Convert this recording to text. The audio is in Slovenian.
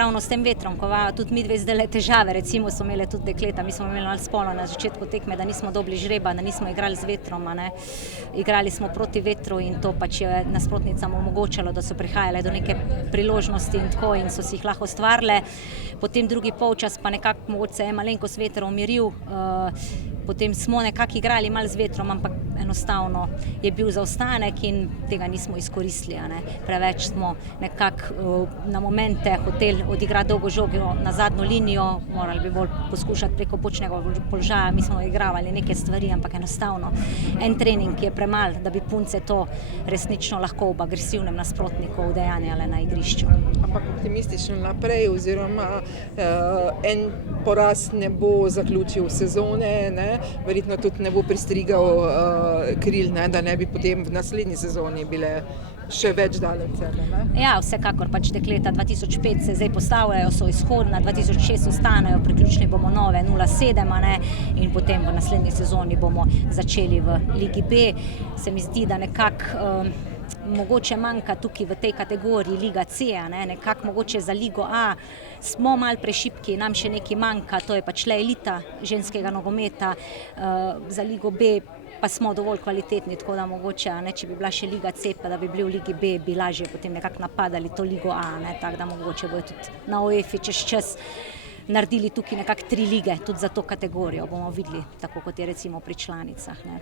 ravno s tem vetrom, ko tudi mi dve zdaj težave, recimo so imele tudi dekleta, mi smo imeli malo spolo na začetku tekme, da nismo dobili žreba, da nismo igrali z vetrom, igrali smo proti vetru in to pač je nasprotnicam omogočalo, da so prihajale do neke priložnosti in tako in so si jih lahko ustvarile. Potem drugi polčas pa nekako mogoče se je malenkost veter umiril, potem smo nekako igrali malo z vetrom, ampak enostavno je bil zaostanek in tega nismo izkoristili. Preveč smo nekako na momente hoteli odigrati dolgo žogo na zadnjo linijo, morali bi bolj poskušati preko bočnega položaja, mi smo igravali neke stvari, ampak enostavno en trening je premal, da bi punce to resnično lahko ob agresivnem nasprotniku udejanjale na igrišču. Ampak optimistično naprej oziroma en poraz ne bo zaključil sezone, verjetno tudi ne bo pristrigal kril, da ne bi potem v naslednji sezoni bile še več daleč. Ja, vsekakor pač dekleta 2005 se zdaj postavljajo, so izhodna, 2006 ostanejo, priključni bomo nove 07 in potem v naslednji sezoni bomo začeli v Ligi B. Se mi zdi, da nekako mogoče manjka tukaj v tej kategoriji Liga C, nekako mogoče za Ligo A smo malo prešibki, nam še nekaj manjka, to je pač le elita ženskega nogometa, za Ligo B pa smo dovolj kvalitetni, tako da mogoče, če bi bila še Liga C, pa da bi bili v Ligi B, bi lažje potem nekako napadali to Ligo A, tako da mogoče bojo tudi na UEFA čez čas naredili tukaj nekako 3 lige, tudi za to kategorijo, bomo videli, tako kot je recimo pri članicah.